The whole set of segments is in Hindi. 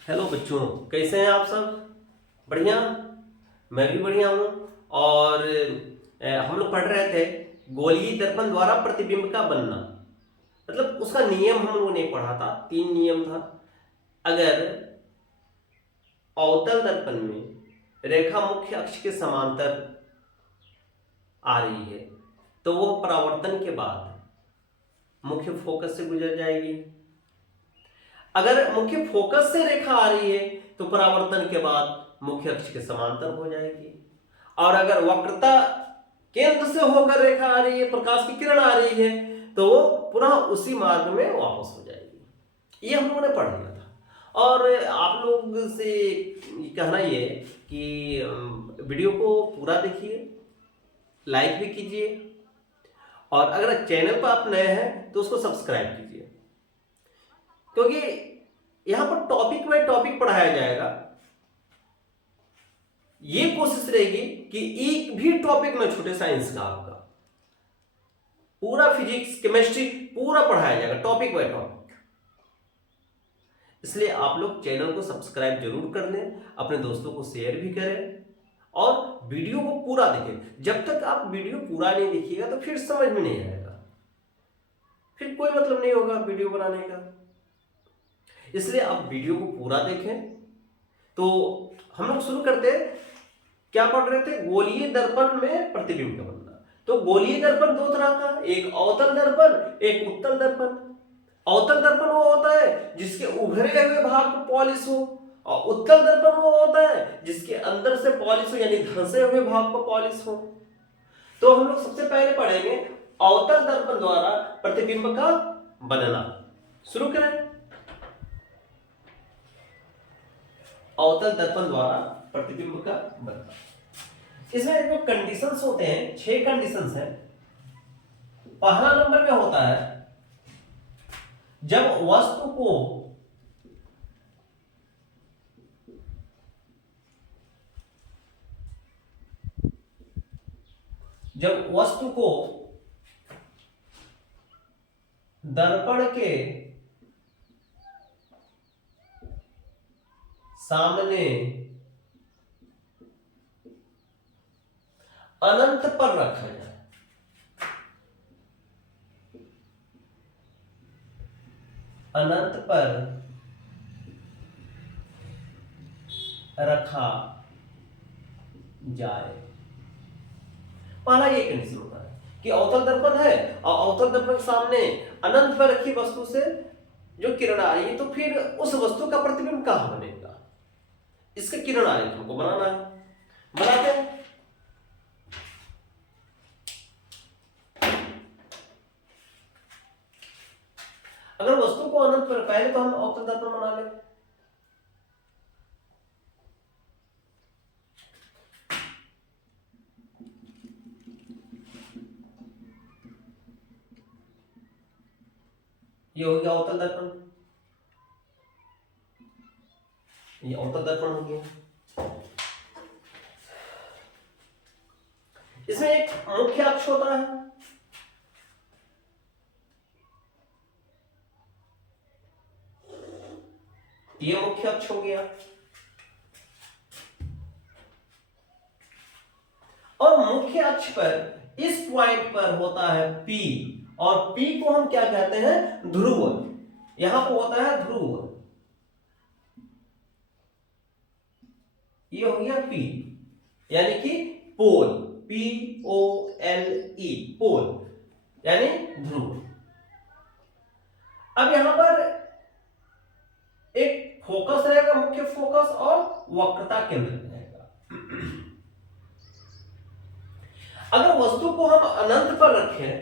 हेलो बच्चों, कैसे हैं आप सब? बढ़िया। मैं भी बढ़िया हूँ। और हम लोग पढ़ रहे थे गोलीय दर्पण द्वारा प्रतिबिंब का बनना। मतलब उसका नियम हम लोगों ने पढ़ा था। 3 नियम था। अगर अवतल दर्पण में रेखा मुख्य अक्ष के समांतर आ रही है तो वो परावर्तन के बाद मुख्य फोकस से गुजर जाएगी। अगर मुख्य फोकस से रेखा आ रही है तो परावर्तन के बाद मुख्य अक्ष के समांतर हो जाएगी। और अगर वक्रता केंद्र से होकर रेखा आ रही है, प्रकाश की किरण आ रही है, तो वो पुनः उसी मार्ग में वापस हो जाएगी। ये हम लोगों ने पढ़ लिया था। और आप लोग से कहना ये कि वीडियो को पूरा देखिए, लाइक भी कीजिए, और अगर चैनल पर आप नए हैं तो उसको सब्सक्राइब कीजिए, क्योंकि यहां पर टॉपिक बाय टॉपिक पढ़ाया जाएगा। ये कोशिश रहेगी कि एक भी टॉपिक न छूटे साइंस का। आपका पूरा फिजिक्स केमिस्ट्री पूरा पढ़ाया जाएगा, टॉपिक बाय टॉपिक। इसलिए आप लोग चैनल को सब्सक्राइब जरूर कर लें, अपने दोस्तों को शेयर भी करें और वीडियो को पूरा देखें। जब तक आप वीडियो पूरा नहीं देखिएगा तो फिर समझ में नहीं आएगा, फिर कोई मतलब नहीं होगा वीडियो बनाने का। इसलिए आप वीडियो को पूरा देखें। तो हम लोग शुरू करते हैं। क्या पढ़ रहे थे? गोलीय दर्पण में प्रतिबिंब का बनना। तो गोलीय दर्पण दो तरह का, एक अवतल दर्पण, एक उत्तल दर्पण। अवतल दर्पण वो होता है जिसके उभरे हुए भाग पर पॉलिश हो, और उत्तल दर्पण वो होता है जिसके अंदर से पॉलिश हो, यानी धंसे हुए भाग पर पॉलिश हो। तो हम लोग सबसे पहले पढ़ेंगे अवतल दर्पण द्वारा प्रतिबिंब का बनना। शुरू करें। अवतल दर्पण द्वारा प्रतिबिंब का बनना। इसमें जो कंडीशंस होते हैं, 6 कंडीशंस हैं। पहला नंबर में होता है जब वस्तु को दर्पण के सामने अनंत पर रखा जाए, अनंत पर रखा जाए। पहला ये कंडीशन होता है कि अवतल दर्पण है और अवतल दर्पण के सामने अनंत पर रखी वस्तु से जो किरण आ रही है, तो फिर उस वस्तु का प्रतिबिंब कहां बनेगा? इसका किरण आरेख हमको बनाना है। बनाते हैं। अगर वस्तु को अनंत पर, पहले तो हम अवतल दर्पण बना लें। ये हो गया अवतल दर्पण, ये अवतल दर्पण हो गया। इसमें एक मुख्य अक्ष होता है, ये मुख्य अक्ष हो गया। और मुख्य अक्ष पर इस पॉइंट पर होता है P, और P को हम क्या कहते हैं? ध्रुव। यहां पर होता है ध्रुव। ये हो गया P, यानी कि पोल। POLE, पोल यानी ध्रुव। अब यहां पर एक फोकस रहेगा, मुख्य फोकस, और वक्रता केंद्र रहेगा। अगर वस्तु को हम अनंत पर रखें,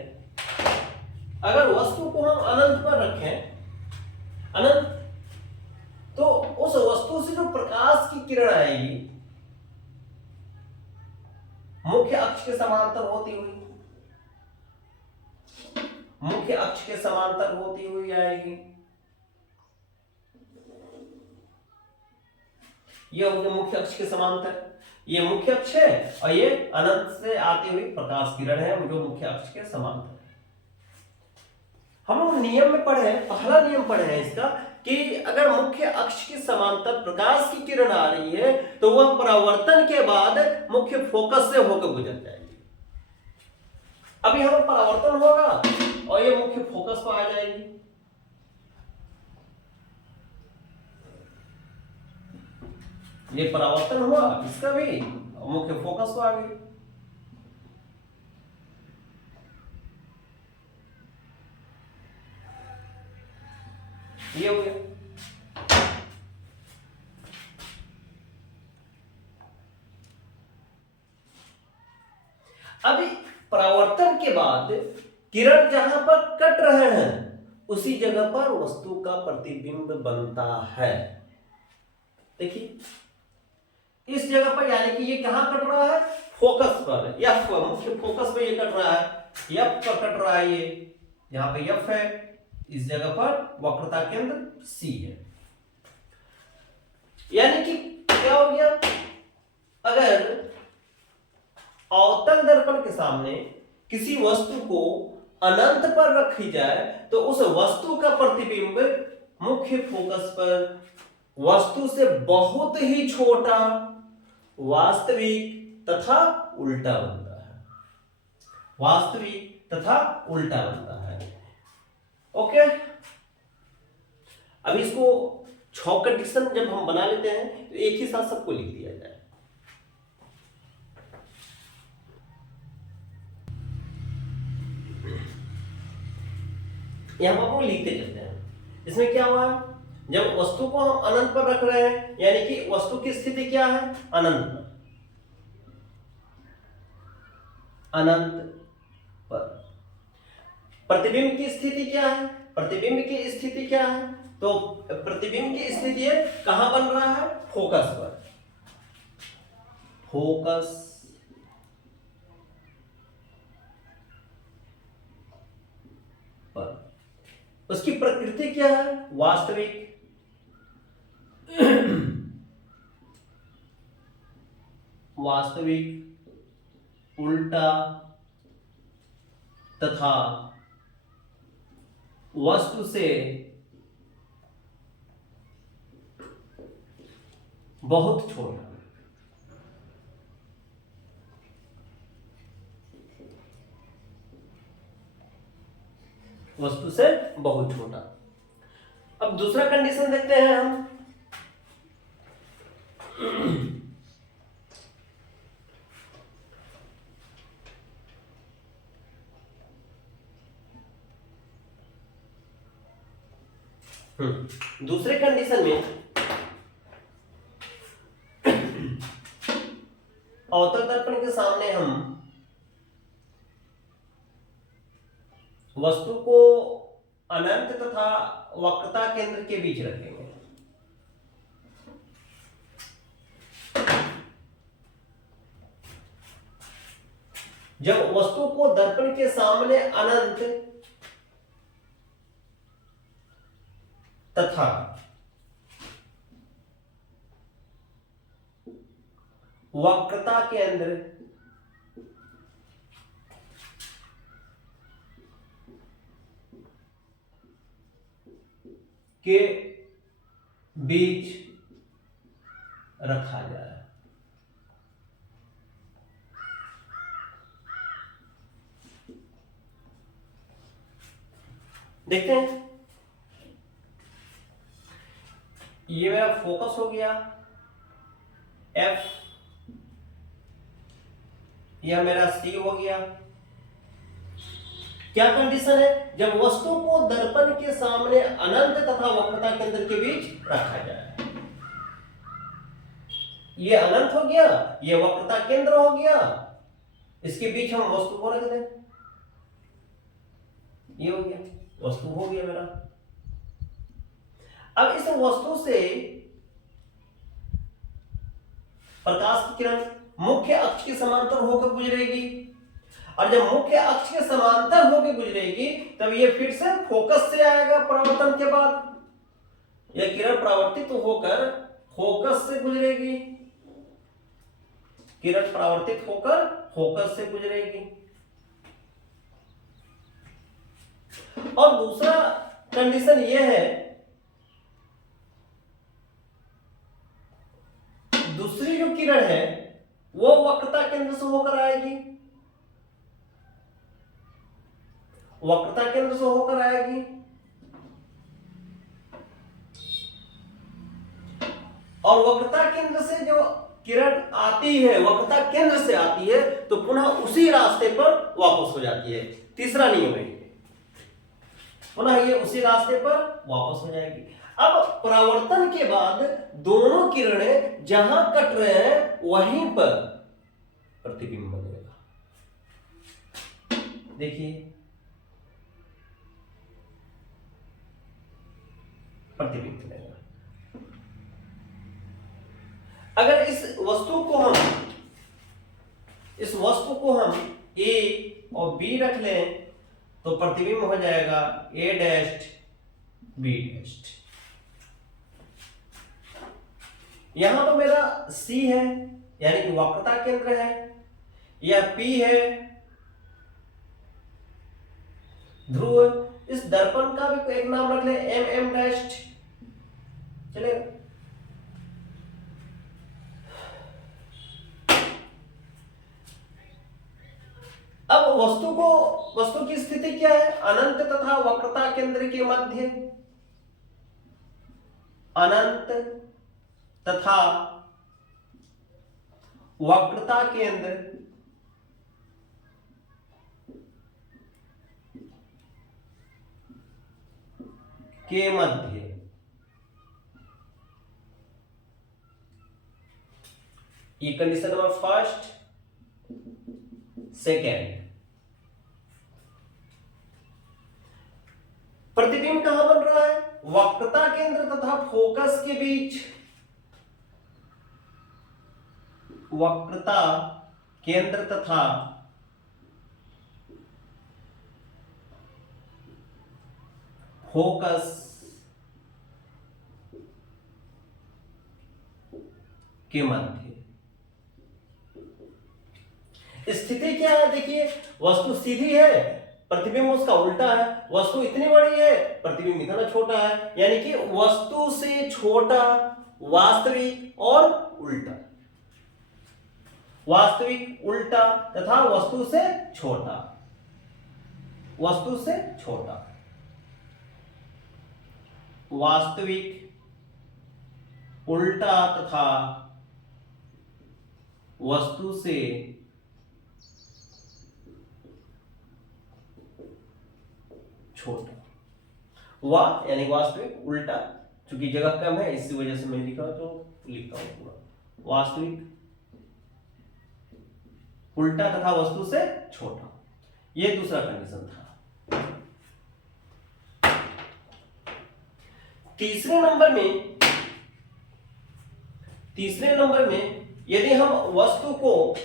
अनंत, तो उस वस्तु से जो प्रकाश की किरण आएगी मुख्य अक्ष के समांतर होती हुई आएगी। ये हो गया मुख्य अक्ष के समांतर। ये मुख्य अक्ष है और ये अनंत से आती हुई प्रकाश किरण है जो मुख्य अक्ष के समांतर है। हम लोग नियम में पढ़े हैं, पहला नियम पढ़े हैं इसका कि अगर मुख्य अक्ष के समांतर प्रकाश की किरण आ रही है तो वह परावर्तन के बाद मुख्य फोकस से होकर गुजर जाएगी। अभी हम परावर्तन होगा और ये मुख्य फोकस पर आ जाएगी। ये परावर्तन हुआ इसका भी मुख्य फोकस पर आ गई। ये हो गया। अभी परावर्तन के बाद किरण जहां पर कट रहे हैं उसी जगह पर वस्तु का प्रतिबिंब बनता है। देखिए इस जगह पर, यानी कि ये कहां कट रहा है, फोकस पर, एफ मुख्य फोकस पे ये कट रहा है, एफ पर कट रहा है। ये यहां पे एफ है, इस जगह पर वक्रता केंद्र सी है। यानी कि क्या हो गया, अगर अवतल दर्पण के सामने किसी वस्तु को अनंत पर रखी जाए तो उस वस्तु का प्रतिबिंब मुख्य फोकस पर वस्तु से बहुत ही छोटा, वास्तविक तथा उल्टा बनता है। वास्तविक तथा उल्टा बनता है। ओके, अब इसको 6 कंडीशन जब हम बना लेते हैं तो एक ही साथ सबको लिख दिया जाए। यहां पर हम लिखते चलते हैं। इसमें क्या हुआ, जब वस्तु को हम अनंत पर रख रहे हैं, यानी कि वस्तु की स्थिति क्या है, अनंत, अनंत पर। प्रतिबिंब की स्थिति क्या है, प्रतिबिंब की स्थिति क्या है, तो प्रतिबिंब की स्थिति है कहां बन रहा है, फोकस पर, फोकस पर। उसकी प्रकृति क्या है, वास्तविक, वास्तविक, उल्टा तथा वस्तु से बहुत छोटा। वस्तु से बहुत छोटा। अब दूसरा कंडीशन देखते हैं हम। दूसरे कंडीशन में अवतल दर्पण के सामने हम वस्तु को अनंत तथा वक्रता केंद्र के बीच रखेंगे। जब वस्तु को दर्पण के सामने अनंत तथा वक्रता केंद्र के बीच रखा जाए। देखते हैं, ये मेरा फोकस हो गया F, यह मेरा C हो गया। क्या कंडीशन है, जब वस्तु को दर्पण के सामने अनंत तथा वक्रता केंद्र के बीच रखा जाए। ये अनंत हो गया, ये वक्रता केंद्र हो गया, इसके बीच हम वस्तु को रख दें। ये हो गया, वस्तु हो गया मेरा। अब इस वस्तु से प्रकाश की किरण मुख्य अक्ष के समांतर होकर गुजरेगी, और जब मुख्य अक्ष के समांतर होकर गुजरेगी तब ये फिर से फोकस से आएगा। परावर्तन के बाद यह किरण परावर्तित होकर फोकस से गुजरेगी, किरण परावर्तित होकर फोकस से गुजरेगी। और दूसरा कंडीशन ये है, दूसरी जो किरण है वो वक्रता केंद्र से होकर आएगी, वक्रता केंद्र से होकर आएगी, और वक्रता केंद्र से जो किरण आती है, वक्रता केंद्र से आती है तो पुनः उसी रास्ते पर वापस हो जाती है। तीसरा नियम है, पुनः ये उसी रास्ते पर वापस हो जाएगी। अब परावर्तन के बाद दोनों किरणें जहां कट रहे हैं वहीं पर प्रतिबिंब बनेगा। देखिए प्रतिबिंब बनेगा। अगर इस वस्तु को हम A और B रख लें तो प्रतिबिंब हो जाएगा A डैश्ड B डैश्ड। यहां तो मेरा C है यानी कि वक्रता केंद्र है, यह P है ध्रुव। इस दर्पण का भी एक नाम रख ले M डैश्ड, चलेगा। अब वस्तु की स्थिति क्या है? अनंत तथा वक्रता केंद्र के मध्य, अनंत तथा वक्रता केंद्र के मध्य। ये कंडीशन नंबर फर्स्ट, सेकेंड। प्रतिबिंब कहां बन रहा है? वक्रता केंद्र तथा फोकस के बीच, वक्रता केंद्र तथा फोकस के मध्य। स्थिति क्या है? देखिए वस्तु सीधी है, प्रतिबिंब उसका उल्टा है। वस्तु इतनी बड़ी है, प्रतिबिंब इतना छोटा है, यानी कि वस्तु से छोटा वास्तविक और उल्टा, वास्तविक उल्टा तथा वस्तु से छोटा, वस्तु से छोटा, वास्तविक उल्टा तथा वस्तु से छोटा। यानी वास्तविक उल्टा, चूंकि जगह कम है इसी वजह से मैं लिखा तो लिखता हूं पूरा, वास्तविक उल्टा तथा वस्तु से छोटा। ये दूसरा कंडीशन था। तीसरे नंबर में यदि हम वस्तु को,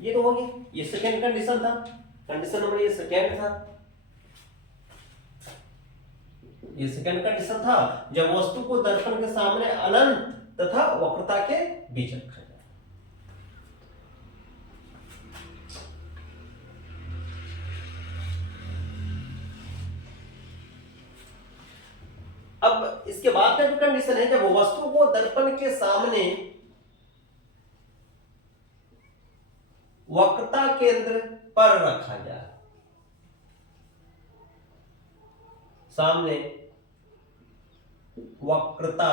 ये तो हो गया, ये सेकेंड कंडीशन था, कंडीशन नंबर ये सेकेंड था, ये सेकेंड कंडीशन था जब वस्तु को दर्पण के सामने अनंत तथा वक्रता के बीच रखा जाए। अब इसके बाद का जो कंडीशन है, जब वस्तु को दर्पण के सामने वक्रता केंद्र पर रखा जाए, सामने वक्रता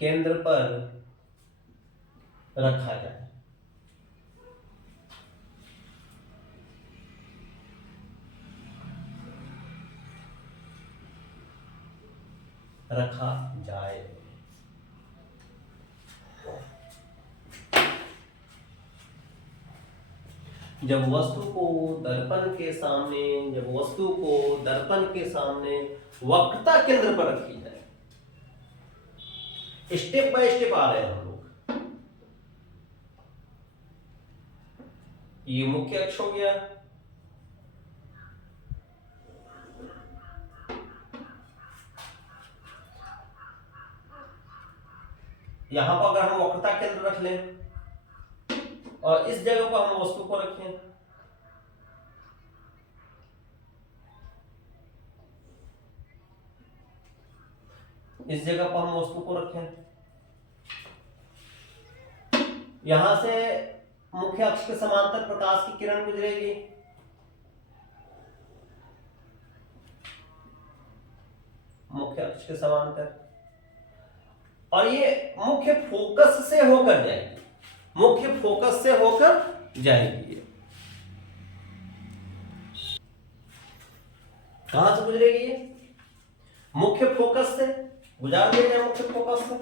केंद्र पर रखा जाए, रखा जाए। जब वस्तु को दर्पण के सामने वक्रता केंद्र पर रखी जाए, स्टेप बाय स्टेप आ रहे हैं हम लोग। ये मुख्य अक्ष हो गया, यहां पर अगर हम वक्रता केंद्र रख लें और इस जगह पर हम वस्तु को रखें इस जगह पर हम वस्तु को रखें, यहां से मुख्य अक्ष के समांतर प्रकाश की किरण गुजरेगी, मुख्य अक्ष के समांतर, और ये मुख्य फोकस से होकर जाएगी, मुख्य फोकस से होकर जाएगी। कहां से गुजरेगी? ये मुख्य फोकस से गुजार दिया जाए, मुख्य फोकस से।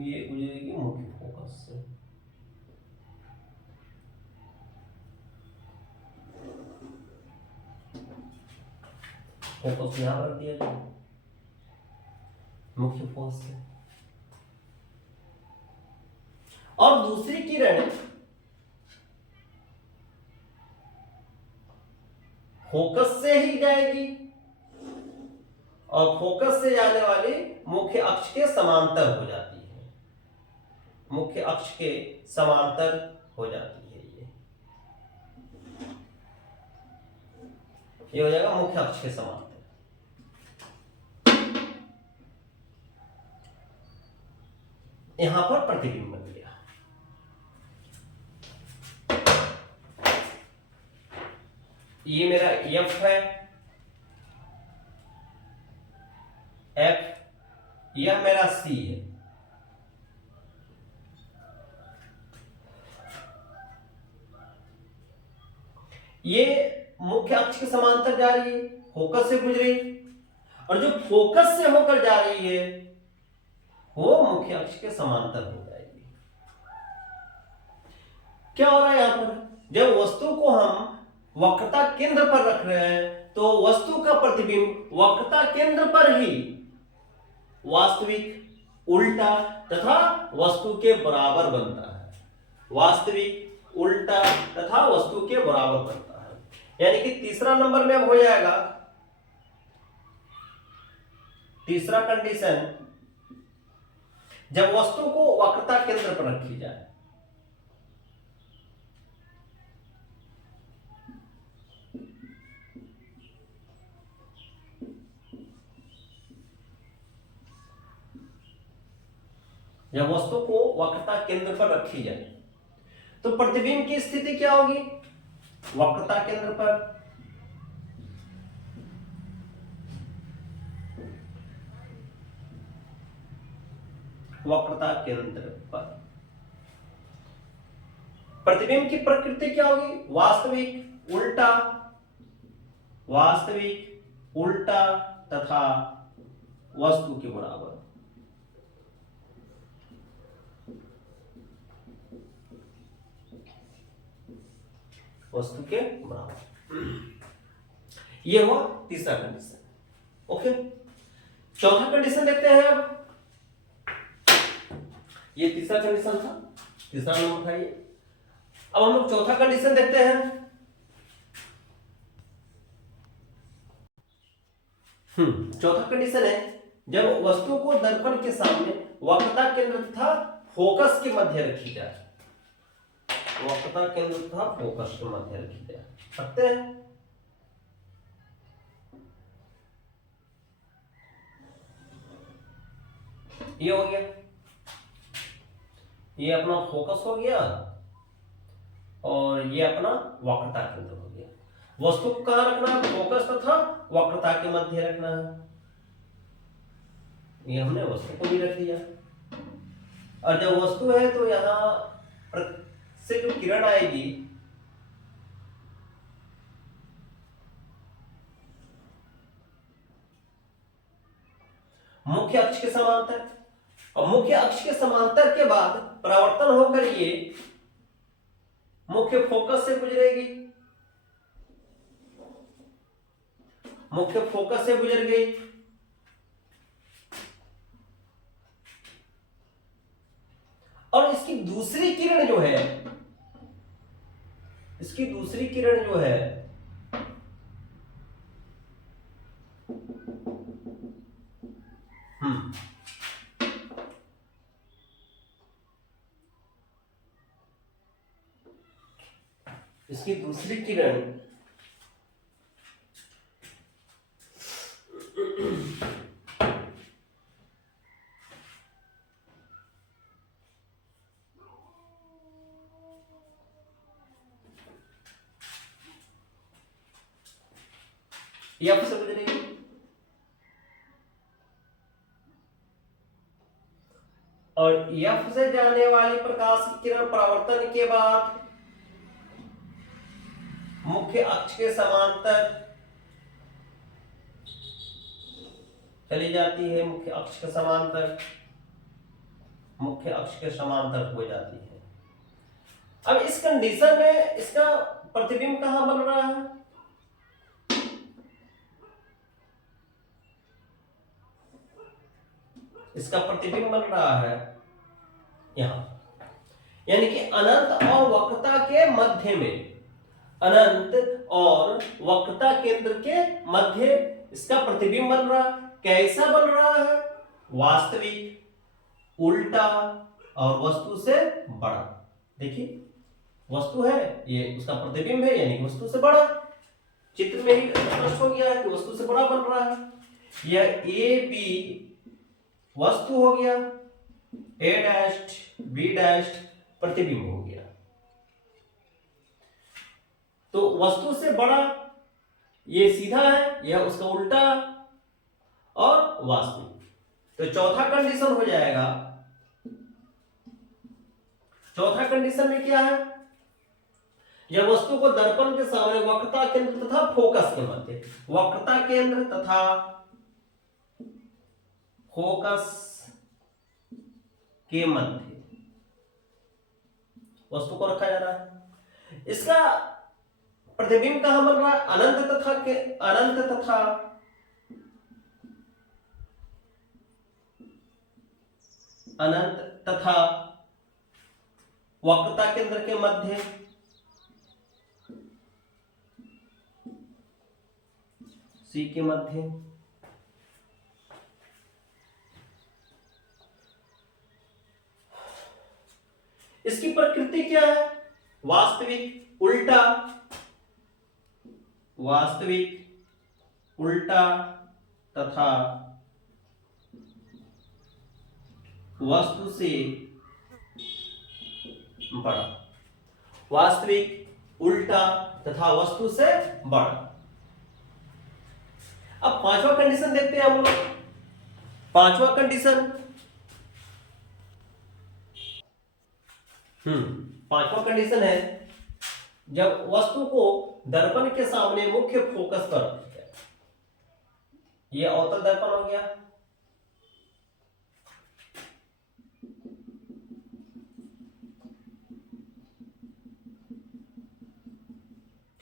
ये गुजरेगी मुख्य फोकस से। फोकस यहां रख दिया जाए, मुख्य फोकस से। और दूसरी किरण फोकस से ही जाएगी, और फोकस से जाने वाली मुख्य अक्ष के समांतर हो जाती है, मुख्य अक्ष के समांतर हो जाती है। ये हो जाएगा मुख्य अक्ष के समांतर। यहां पर प्रतिबिंब बन गया। ये मेरा एफ है, एफ, यह मेरा सी है। ये मुख्य अक्ष के समांतर जा रही है, फोकस से गुजरी, और जो फोकस से होकर जा रही है वो मुख्य अक्ष के समांतर हो जाएगी। क्या हो रहा है यहां पर? जब वस्तु को हम वक्रता केंद्र पर रख रहे हैं तो वस्तु का प्रतिबिंब वक्रता केंद्र पर ही वास्तविक, उल्टा तथा वस्तु के बराबर बनता है, वास्तविक, उल्टा तथा वस्तु के बराबर बनता है। यानी कि तीसरा नंबर में अब हो जाएगा, तीसरा कंडीशन, जब वस्तु को वक्रता केंद्र पर रखी जाए। जब वस्तु को वक्रता केंद्र पर रखी जाए तो प्रतिबिंब की स्थिति क्या होगी? वक्रता केंद्र पर। वक्रता केंद्र पर प्रतिबिंब की प्रकृति क्या होगी? वास्तविक, उल्टा, वास्तविक, उल्टा तथा वस्तु के बराबर। वस्तु के बराबर। ये हुआ तीसरा कंडीशन। ओके, चौथा कंडीशन देखते हैं अब। ये तीसरा कंडीशन था, तीसरा नंबर था ये। अब हम लोग चौथा कंडीशन देखते हैं। चौथा कंडीशन है, जब वस्तु को दर्पण के सामने वक्रता केंद्र तथा फोकस के मध्य रखी जाए, वक्रता केंद्र तथा फोकस के मध्य रखी जाए। सकते हैं? ये हो गया, ये अपना फोकस हो गया और ये अपना वक्रता केंद्र हो गया। वस्तु को कहां रखना है? फोकस तथा वक्रता के मध्य रखना है। ये हमने वस्तु को भी रख दिया, और जब वस्तु है तो यहां से जो किरण आएगी मुख्य अक्ष के समांतर, और मुख्य अक्ष के समांतर के बाद परावर्तन होकर ये मुख्य फोकस से गुजरेगी, मुख्य फोकस से गुजर गई, और इसकी दूसरी किरण जो है, इसकी दूसरी किरण जो है इसकी दूसरी किरण एफ से गुजरेगी, और एफ से जाने वाली प्रकाश की किरण परावर्तन के बाद मुख्य अक्ष के समांतर चली जाती है, मुख्य अक्ष के समांतर, मुख्य अक्ष के समांतर हो जाती है। अब इस कंडीशन में इसका प्रतिबिंब कहां बन रहा है? इसका प्रतिबिंब बन रहा है यहां, यानी कि अनंत और वक्रता के मध्य में, अनंत और वक्रता केंद्र के मध्य इसका प्रतिबिंब बन रहा। कैसा बन रहा है? वास्तविक, उल्टा और वस्तु से बड़ा। देखिए वस्तु है, ये उसका प्रतिबिंब है, यानी कि वस्तु से बड़ा। चित्र में ही स्पष्ट हो गया है कि वस्तु से बड़ा बन रहा है। यह ए बी वस्तु हो गया, ए डैश्ड बी डैश्ड प्रतिबिंब हो गया। तो वस्तु से बड़ा ये सीधा है, यह उसका उल्टा और वास्तविक। तो चौथा कंडीशन हो जाएगा। चौथा कंडीशन में क्या है? जब वस्तु को दर्पण के सामने वक्रता केंद्र तथा फोकस के मध्य, वक्रता केंद्र तथा फोकस के मध्य वस्तु को रखा जा रहा है। इसका प्रतिबिंब कहां बन रहा है? अनंत तथा वक्रता केंद्र के मध्य, सी के मध्य। इसकी प्रकृति क्या है? वास्तविक, उल्टा, वास्तविक, उल्टा तथा वस्तु से बड़ा। वास्तविक, उल्टा तथा वस्तु से बड़ा। अब पांचवा कंडीशन देखते हैं हम लोग। पांचवा कंडीशन, पांचवा कंडीशन है जब वस्तु को दर्पण के सामने मुख्य फोकस पर रखा जाए। ये अवतल दर्पण हो गया,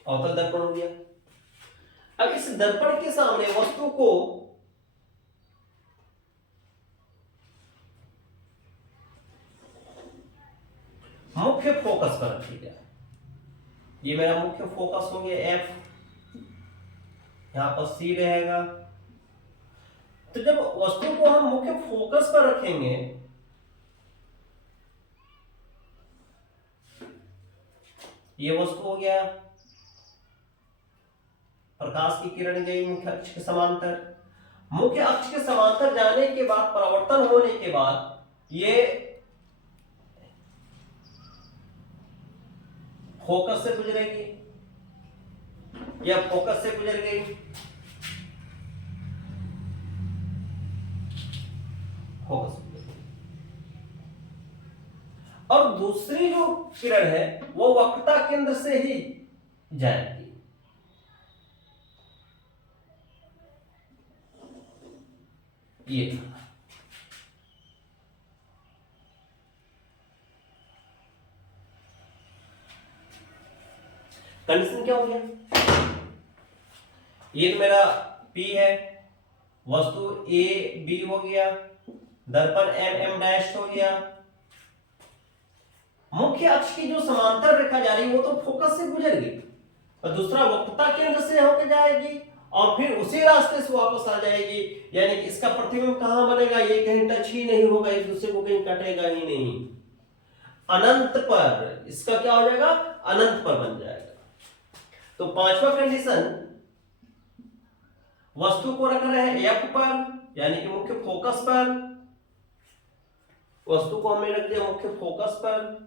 अवतल दर्पण हो गया। अब इस दर्पण के सामने वस्तु को मुख्य फोकस पर रखी जाए। ये मेरा मुख्य फोकस हो गया एफ, यहां पर सी रहेगा। तो जब वस्तु को हम मुख्य फोकस पर रखेंगे, ये वस्तु हो गया, प्रकाश की किरण गई मुख्य अक्ष के समांतर। मुख्य अक्ष के समांतर जाने के बाद, परावर्तन होने के बाद, ये फोकस से गुजरेगी, या फोकस से गुजर गई, फोकस से गुजर गई। और दूसरी जो किरण है वो वक्रता केंद्र से ही जाएगी। ये कंडीशन क्या हो गया? ये तो मेरा P है, वस्तु A B हो गया, दर्पण M M डैश हो गया। मुख्य अक्ष की जो समांतर रेखा जा रही है वो तो फोकस से गुजर गई, और दूसरा वक्रता केंद्र से होकर जाएगी और फिर उसी रास्ते से वापस आ जाएगी। यानी कि इसका प्रतिबिंब कहां बनेगा? ये कहीं टच ही नहीं होगा, एक दूसरे को कहीं कटेगा ही नहीं। अनंत पर इसका क्या हो जाएगा? अनंत पर बन जाएगा। तो पांचवा कंडीशन, वस्तु को रख रहे हैं एफ पर, यानी कि मुख्य फोकस पर। वस्तु को हमने रख दिया मुख्य फोकस पर,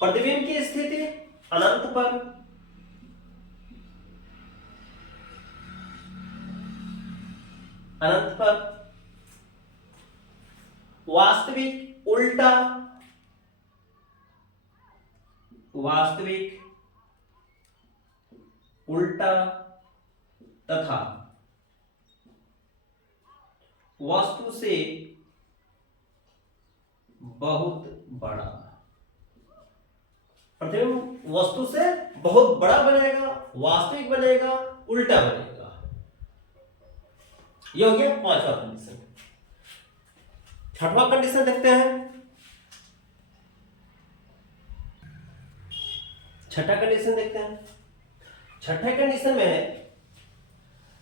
प्रतिबिंब की स्थिति अनंत पर, अनंत पर, वास्तविक उल्टा, वास्तविक उल्टा तथा वस्तु से बहुत बड़ा। प्रतिबिंब वस्तु से बहुत बड़ा बनेगा, वास्तविक बनेगा, उल्टा बनेगा। ये हो गया पांचवा कंडीशन। छठवां कंडीशन देखते हैं। छठा कंडीशन देखते हैं। छठे कंडीशन में है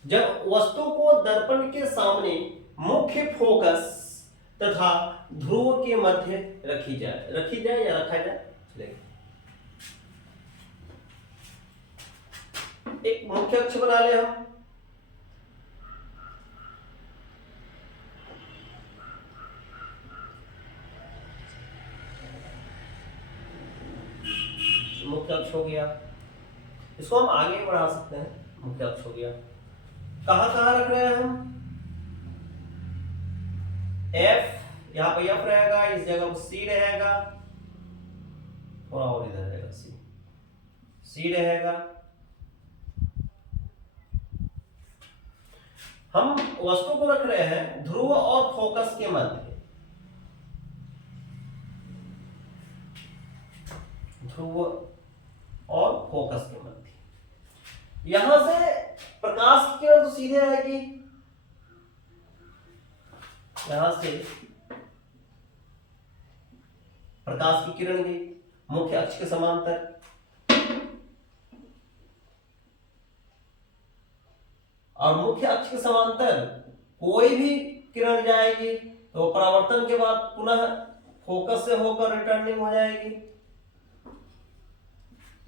जब वस्तु को दर्पण के सामने मुख्य फोकस तथा ध्रुव के मध्य रखी जाए या रखा जाए, चलेगा। एक मुख्य अक्ष बना ले हम, मुख्य अक्ष हो गया। इसको हम आगे बढ़ा सकते हैं, मुख्य अक्ष हो गया। कहां कहां रख रहे हैं हम? F, यहां पे F रहेगा, इस जगह पर C रहेगा, थोड़ा और इधर रहेगा C रहेगा। हम वस्तु को रख रहे हैं ध्रुव और फोकस के मध्य, ध्रुव और फोकस के मध्य। यहां से प्रकाश की किरण तो सीधे आएगी, यहां से प्रकाश की किरण गई मुख्य अक्ष के समांतर, और मुख्य अक्ष के समांतर कोई भी किरण जाएगी तो परावर्तन के बाद पुनः फोकस से होकर रिटर्निंग हो जाएगी।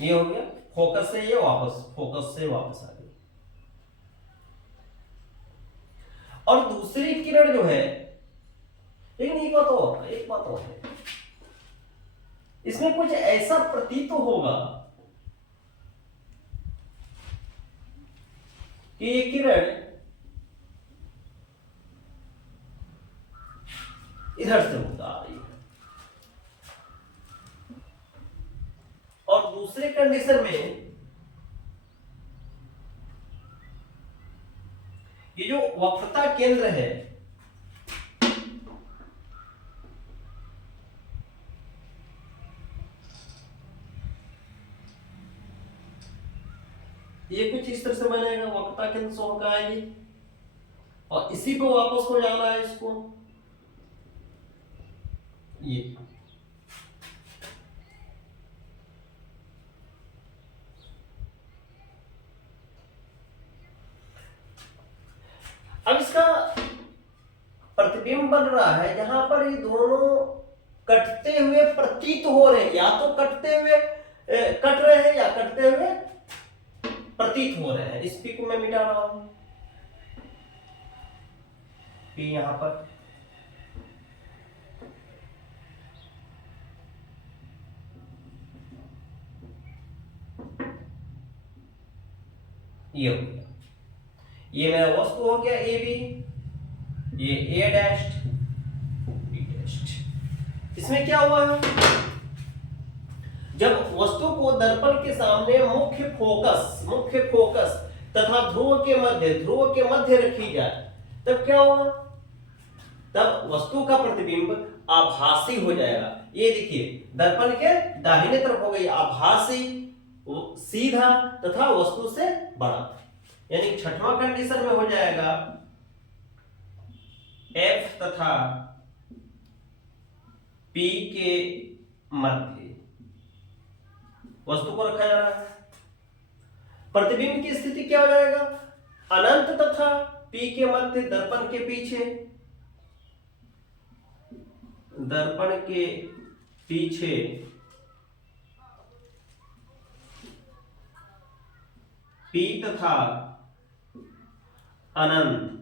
ये हो गया फोकस से, ये वापस फोकस से वापस आ गई। और दूसरी किरण जो है, लेकिन एक बात और है, इसमें कुछ ऐसा प्रतीत होगा कि ये किरण इधर से होकर आ रही है। और दूसरे कंडीशन में ये जो वक्रता केंद्र है, ये कुछ इस तरह से बनेगा, वक्रता केंद्र से होकर आएगी और इसी को वापस को जाना है इसको, ये अब इसका प्रतिबिंब बन रहा है जहां पर ये दोनों कटते हुए प्रतीत हो रहे हैं, या तो कट रहे हैं या कटते हुए प्रतीत हो रहे हैं। इस पी को मैं मिटा रहा हूं, पी यहां पर, ये हो गया, ये मेरा वस्तु हो गया ए बी, ये ए डैश्ड बी डैश्ड। इसमें क्या हुआ है, जब वस्तु को दर्पण के सामने मुख्य फोकस तथा ध्रुव के मध्य रखी जाए, तब क्या होगा, तब वस्तु का प्रतिबिंब आभासी हो जाएगा। ये देखिए दर्पण के दाहिने तरफ हो गई आभासी, सीधा तथा वस्तु से बड़ा। यानी छठवां कंडीशन में हो जाएगा F तथा P के मध्य वस्तु को रखा जा रहा है। प्रतिबिंब की स्थिति क्या हो जाएगा, अनंत तथा P के मध्य, दर्पण के पीछे, दर्पण के पीछे P तथा अनंत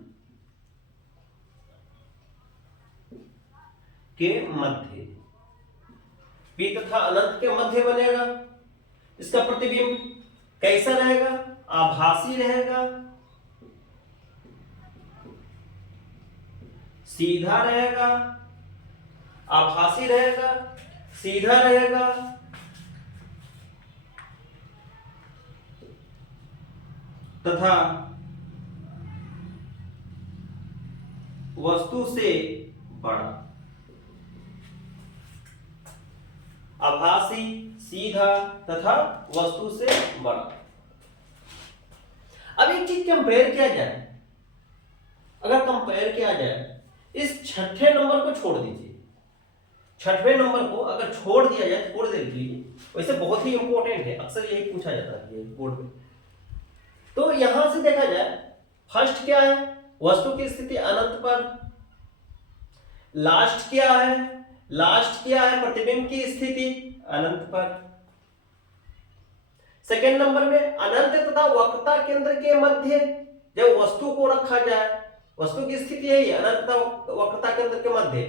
के मध्य। P तथा अनंत के मध्य बनेगा। इसका प्रतिबिंब कैसा रहेगा? आभासी रहेगा, सीधा रहेगा, आभासी रहेगा, सीधा रहेगा, तथा वस्तु से बड़ा। आभासी, सीधा तथा वस्तु से बड़ा। अब एक चीज कंपेयर किया जाए, अगर कंपेयर किया जाए, इस छठे नंबर को छोड़ दीजिए, छठवें नंबर को अगर छोड़ दिया जाए, छोड़ दे लीजिए, वैसे बहुत ही इंपॉर्टेंट है, अक्सर यही पूछा जाता है बोर्ड में। तो यहां से देखा जाए, फर्स्ट क्या है? वस्तु की स्थिति अनंत पर। लास्ट क्या है? लास्ट क्या है? प्रतिबिंब की स्थिति अनंत पर। सेकेंड नंबर में अनंत तथा वक्रता केंद्र के मध्य जब वस्तु को रखा जाए, वस्तु की स्थिति यही है, अनंत तथा वक्रता केंद्र के मध्य।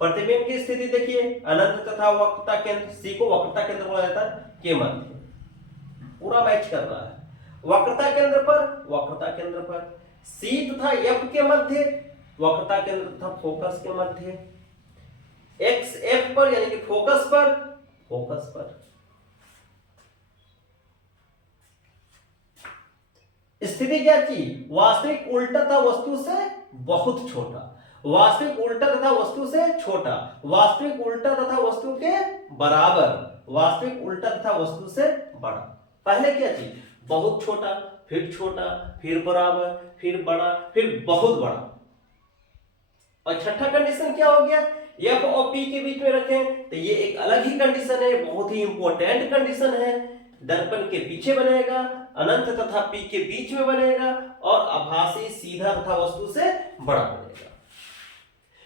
प्रतिबिंब की स्थिति देखिए, अनंत तथा वक्रता केंद्र, सी को वक्रता केंद्र बोला जाता है, के मध्य। पूरा मैच कर रहा है। वक्रता केंद्र पर, वक्रता केंद्र पर, सी तथा एफ के मध्य, वक्रता केंद्र तथा फोकस के मध्य, एक्स एफ पर यानी कि फोकस पर, फोकस पर। स्थिति क्या थी? वास्तविक उल्टा था वस्तु से बहुत छोटा, वास्तविक उल्टा तथा वस्तु से छोटा, वास्तविक उल्टा तथा वस्तु के बराबर, वास्तविक उल्टा तथा वस्तु से बड़ा। पहले क्या थी? बहुत छोटा, फिर बराबर, फिर बड़ा, फिर बहुत बड़ा। और छठा कंडीशन क्या हो गया? एफ और पी के बीच में रखें तो ये एक अलग ही कंडीशन है, बहुत ही इंपॉर्टेंट कंडीशन है। दर्पण के पीछे बनेगा, अनंत तथा पी के बीच में बनेगा, और आभासी, सीधा तथा वस्तु से बड़ा बनेगा।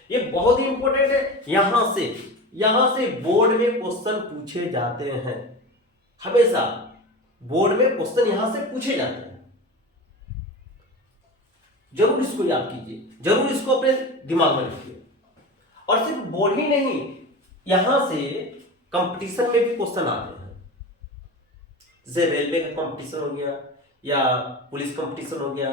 ये बहुत ही इंपॉर्टेंट है। यहां से बोर्ड में क्वेश्चन पूछे जाते हैं, हमेशा बोर्ड में क्वेश्चन यहां से पूछे जाते हैं। जरूर इसको याद कीजिए, जरूर इसको अपने दिमाग में रखिए। और सिर्फ बोर्ड ही नहीं, यहां से कंपटीशन में भी क्वेश्चन आते हैं, जैसे रेलवे का कंपटीशन हो गया या पुलिस कंपटीशन हो गया,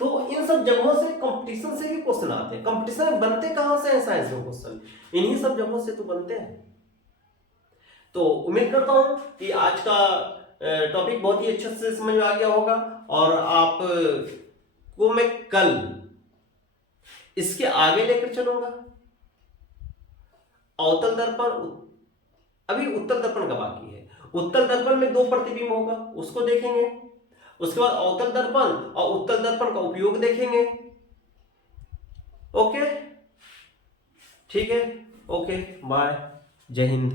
तो इन सब जगहों से कंपटीशन से भी क्वेश्चन आते हैं। कंपटीशन बनते कहां से हैं? साइंस में क्वेश्चन इन्हीं सब जगहों से तो बनते हैं। तो उम्मीद करता हूं कि आज का टॉपिक बहुत ही अच्छे से समझ में आ गया होगा, और आप को मैं कल इसके आगे लेकर चलूंगा। अवतल दर्पण, अभी उत्तल दर्पण का बाकी है। उत्तल दर्पण में दो प्रतिबिंब होगा, उसको देखेंगे। उसके बाद अवतल दर्पण और उत्तल दर्पण का उपयोग देखेंगे। ओके, ठीक है, ओके, बाय, जय हिंद।